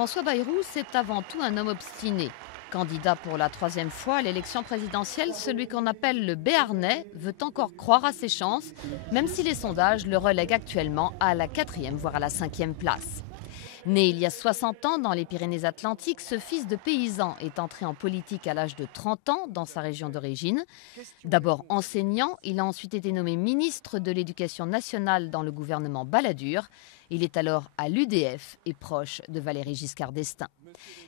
François Bayrou, c'est avant tout un homme obstiné. Candidat pour la troisième fois à l'élection présidentielle, celui qu'on appelle le Béarnais veut encore croire à ses chances, même si les sondages le relèguent actuellement à la 4e, voire à la 5e place. Né il y a 60 ans dans les Pyrénées-Atlantiques, ce fils de paysan est entré en politique à l'âge de 30 ans dans sa région d'origine. D'abord enseignant, il a ensuite été nommé ministre de l'Éducation nationale dans le gouvernement Balladur. Il est alors à l'UDF et proche de Valéry Giscard d'Estaing.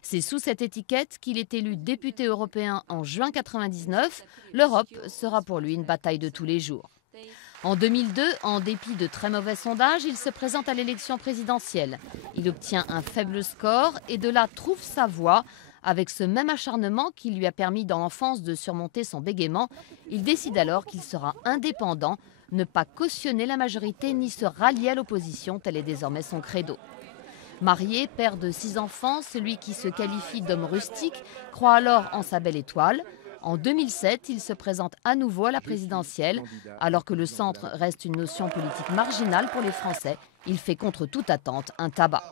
C'est sous cette étiquette qu'il est élu député européen en juin 1999. L'Europe sera pour lui une bataille de tous les jours. En 2002, en dépit de très mauvais sondages, il se présente à l'élection présidentielle. Il obtient un faible score et de là trouve sa voie. Avec ce même acharnement qui lui a permis dans l'enfance de surmonter son bégaiement, il décide alors qu'il sera indépendant, ne pas cautionner la majorité ni se rallier à l'opposition, tel est désormais son credo. Marié, père de 6 enfants, celui qui se qualifie d'homme rustique croit alors en sa belle étoile. En 2007, il se présente à nouveau à la présidentielle. Alors que le centre reste une notion politique marginale pour les Français, il fait contre toute attente un tabac.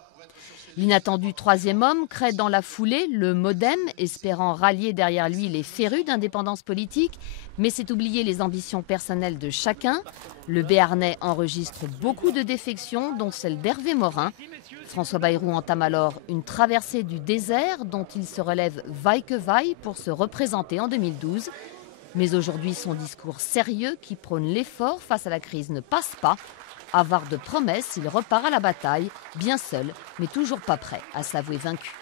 L'inattendu troisième homme crée dans la foulée le MoDem, espérant rallier derrière lui les férus d'indépendance politique, mais c'est oublier les ambitions personnelles de chacun. Le Béarnais enregistre beaucoup de défections, dont celle d'Hervé Morin. François Bayrou entame alors une traversée du désert dont il se relève vaille que vaille pour se représenter en 2012. Mais aujourd'hui, son discours sérieux qui prône l'effort face à la crise ne passe pas. Avare de promesses, il repart à la bataille, bien seul, mais toujours pas prêt à s'avouer vaincu.